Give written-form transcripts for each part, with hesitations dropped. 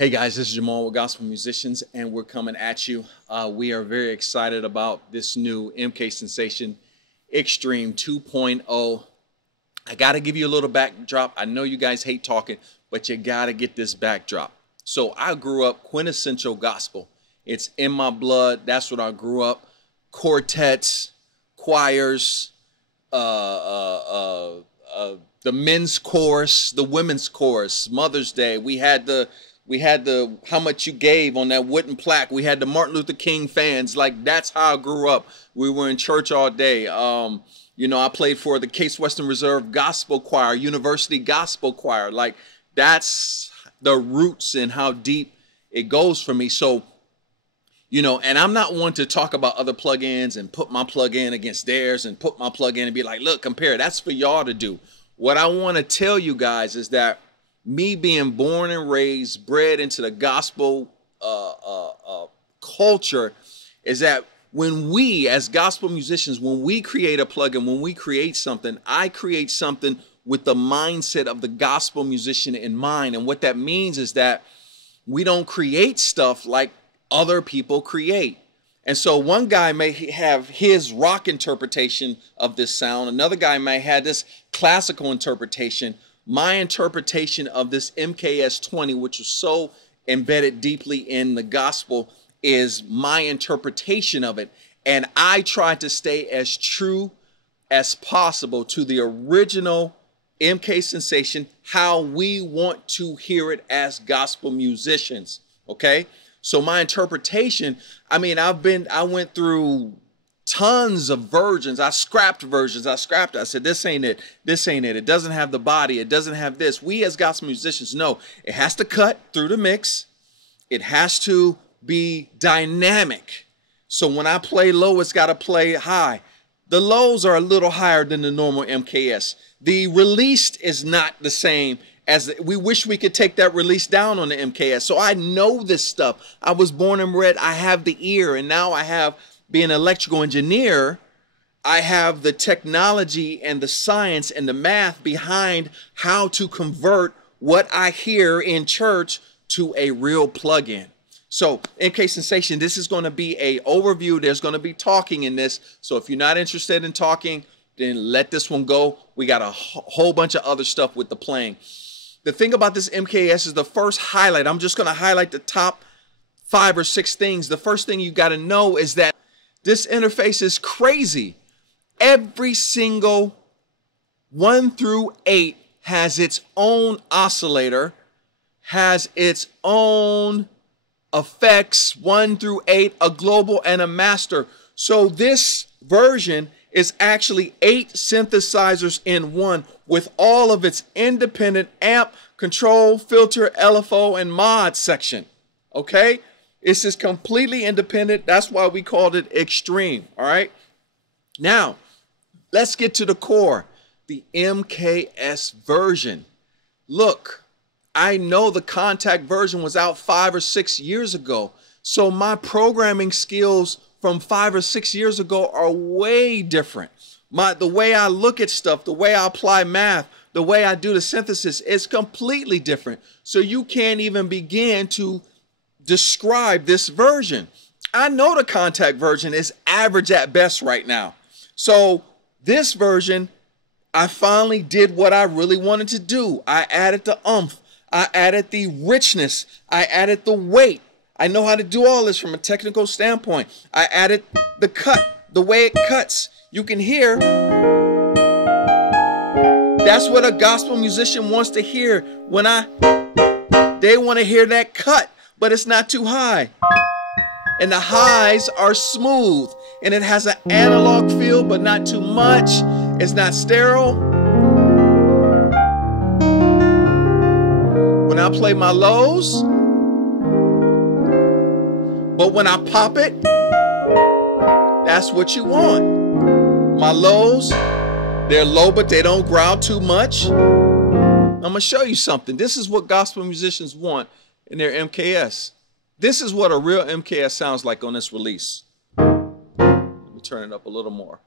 Hey guys, this is Jamal with Gospel Musicians, and we're coming at you. We are very excited about this new MKSensation Xtreme 2.0. I got to give you a little backdrop. I know you guys hate talking, but you got to get this backdrop. So I grew up quintessential gospel. It's in my blood. That's what I grew up. Quartets, choirs, the men's chorus, the women's chorus, Mother's Day. We had the how much you gave on that wooden plaque. We had the Martin Luther King fans. Like, that's how I grew up. We were in church all day. I played for the Case Western Reserve Gospel Choir, University Gospel Choir. Like, that's the roots and how deep it goes for me. So, and I'm not one to talk about other plugins and put my plugin against theirs and put my plugin and be like, look, compare. That's for y'all to do. What I want to tell you guys is that me being born and raised, bred into the gospel culture, is that when we, as gospel musicians, when we create a plugin, when we create something, I create something with the mindset of the gospel musician in mind. And what that means is that we don't create stuff like other people create. And so one guy may have his rock interpretation of this sound. Another guy may have this classical interpretation. My interpretation of this MKS-20, which is so embedded deeply in the gospel, is my interpretation of it. And I try to stay as true as possible to the original MKSensation, how we want to hear it as gospel musicians, okay? So my interpretation, I went through tons of versions. I scrapped versions. I said, this ain't it. This ain't it. It doesn't have the body. It doesn't have this. We as gospel musicians know it has to cut through the mix. It has to be dynamic. So when I play low, it's got to play high. The lows are a little higher than the normal MKS. The released is not the same as we wish we could take that release down on the MKS. So I know this stuff. I was born and bred. I have the ear, and now I have, being an electrical engineer, I have the technology and the science and the math behind how to convert what I hear in church to a real plugin. So MKSensation, this is going to be an overview. There's going to be talking in this. So if you're not interested in talking, then let this one go. We got a whole bunch of other stuff with the playing. The thing about this MKS is the first highlight. I'm just going to highlight the top 5 or 6 things. The first thing you got to know is that this interface is crazy. Every single 1 through 8 has its own oscillator, has its own effects, 1 through 8, a global and a master. So this version is actually 8 synthesizers in one, with all of its independent amp, control, filter, LFO, and mod section. Okay? This is completely independent. That's why we called it Xtreme. All right? Now, let's get to the core, the MKS version. Look, I know the Contact version was out 5 or 6 years ago. So my programming skills from 5 or 6 years ago are way different. The way I look at stuff, the way I apply math, the way I do the synthesis is completely different. So you can't even begin to describe this version. I know the Contact version is average at best right now. So this version, I finally did what I really wanted to do. I added the oomph. I added the richness. I added the weight. I know how to do all this from a technical standpoint. I added the cut, the way it cuts. You can hear. That's what a gospel musician wants to hear. They want to hear that cut, but it's not too high. And the highs are smooth. And it has an analog feel, but not too much. It's not sterile. When I play my lows, but when I pop it, that's what you want. My lows, they're low, but they don't growl too much. I'm going to show you something. This is what gospel musicians want in their MKS. This is what a real MKS sounds like on this release. Let me turn it up a little more.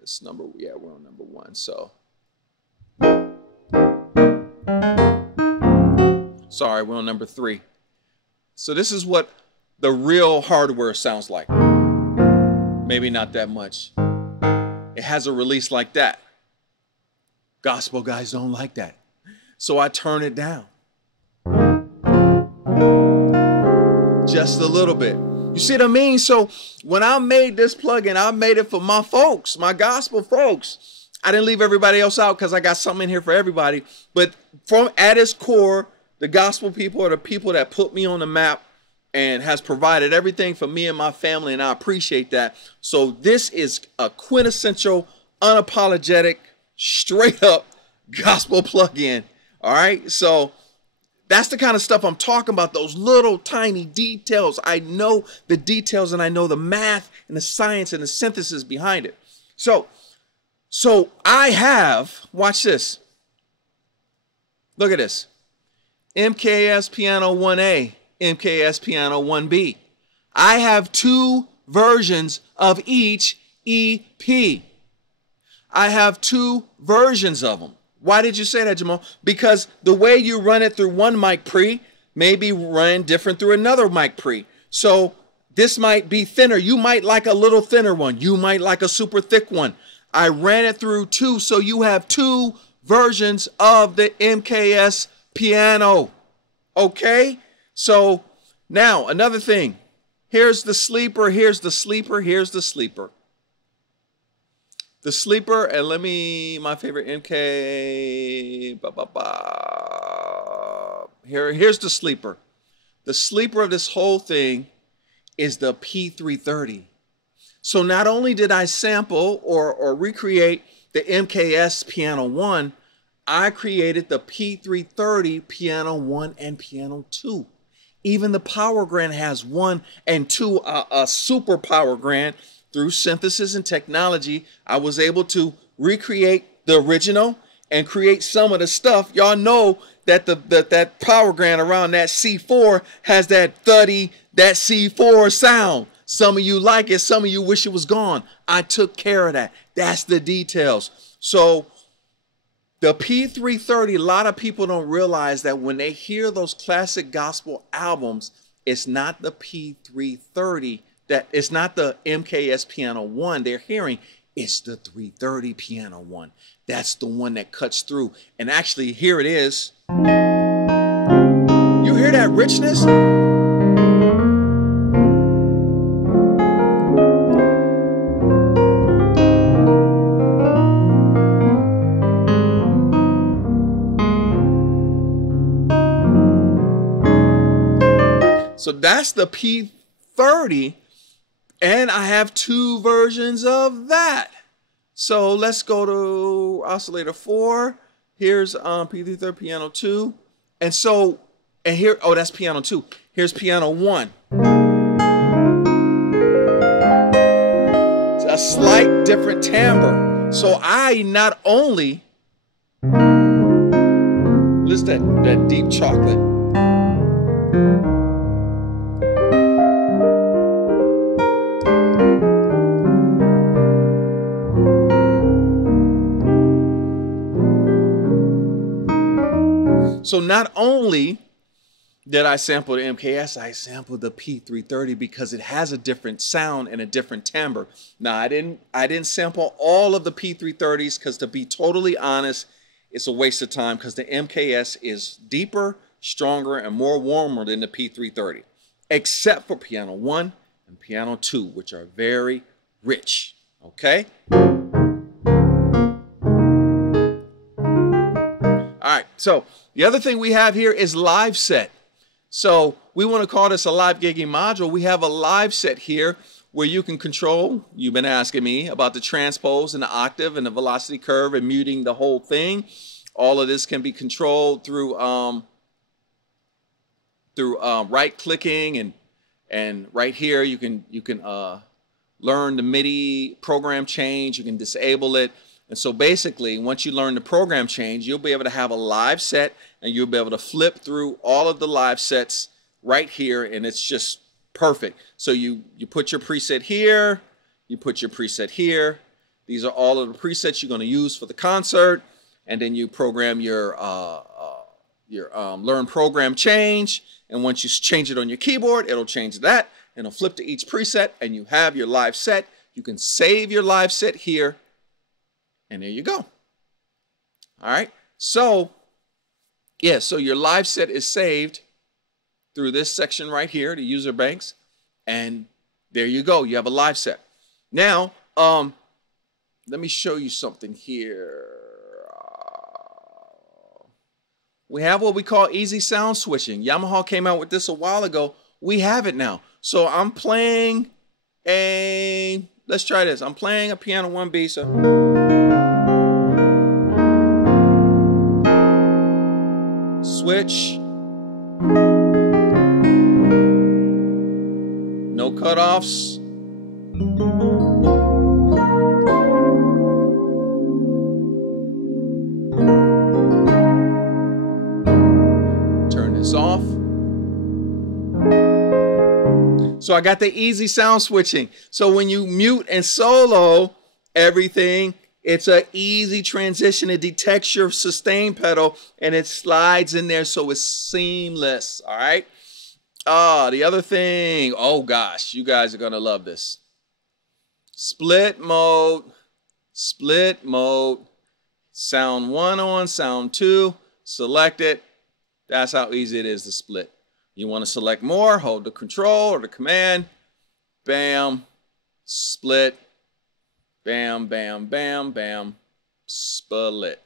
This number, yeah, we're on number 1, so. Sorry, we're on number 3. So this is what the real hardware sounds like. Maybe not that much. It has a release like that. Gospel guys don't like that. So I turn it down. Just a little bit. You see what I mean? So when I made this plugin, I made it for my folks, my gospel folks. I didn't leave everybody else out because I got something in here for everybody. But at its core, the gospel people are the people that put me on the map and has provided everything for me and my family, and I appreciate that. So this is a quintessential, unapologetic, straight up gospel plugin. All right, so that's the kind of stuff I'm talking about, those little tiny details. I know the details and I know the math and the science and the synthesis behind it. So I have, watch this. Look at this. MKS Piano 1A, MKS Piano 1B. I have 2 versions of each EP. I have 2 versions of them. Why did you say that, Jamal? Because the way you run it through one mic pre may be run different through another mic pre. So this might be thinner. You might like a little thinner one. You might like a super thick one. I ran it through 2, so you have 2 versions of the MKS piano. Okay? So now another thing. Here's the sleeper, here's the sleeper, here's the sleeper. The sleeper, and my favorite MK, here's the sleeper. The sleeper of this whole thing is the P330. So not only did I sample or recreate the MKS Piano 1, I created the P330 Piano 1 and Piano 2. Even the Power Grand has 1 and 2, a super Power Grand. Through synthesis and technology, I was able to recreate the original and create some of the stuff. Y'all know that that Power Grand around that C4 has that thuddy, that C4 sound. Some of you like it, some of you wish it was gone. I took care of that. That's the details. So the P330, a lot of people don't realize that when they hear those classic gospel albums, it's not the P330. That it's not the MKS Piano 1 they're hearing, it's the 330 Piano 1. That's the one that cuts through. And actually, here it is. You hear that richness? So that's the P30. And I have 2 versions of that. So let's go to oscillator 4. Here's P330 Piano 2. And here, oh, that's Piano 2. Here's Piano 1. It's a slight different timbre. So I not only, listen that deep chocolate. So not only did I sample the MKS, I sampled the P330 because it has a different sound and a different timbre. Now I didn't sample all of the P330s because, to be totally honest, it's a waste of time because the MKS is deeper, stronger, and more warmer than the P330, except for Piano 1 and Piano 2, which are very rich. Okay? All right, so the other thing we have here is live set. So we want to call this a live gigging module. We have a live set here where you can control, you've been asking me about the transpose and the octave and the velocity curve and muting the whole thing. All of this can be controlled through right clicking, and right here you can learn the MIDI program change. You can disable it. And so basically, once you learn the program change, you'll be able to have a live set, and you'll be able to flip through all of the live sets right here, and it's just perfect. So you put your preset here, you put your preset here. These are all of the presets you're going to use for the concert, and then you program your learn program change. And once you change it on your keyboard, it'll change that and it'll flip to each preset and you have your live set. You can save your live set here and there you go. All right. So yeah, so your live set is saved through this section right here, the user banks. And there you go. You have a live set. Now, let me show you something here. We have what we call easy sound switching. Yamaha came out with this a while ago. We have it now. So I'm playing let's try this. I'm playing a piano 1B. So switch. No cutoffs. Turn this off. So I got the easy sound switching. So when you mute and solo everything, it's an easy transition. It detects your sustain pedal and it slides in there so it's seamless. All right. The other thing, oh gosh, you guys are going to love this. Split mode, sound 1 on, sound 2, select it. That's how easy it is to split. You want to select more, hold the control or the command, bam, split, bam, bam, bam, bam, split.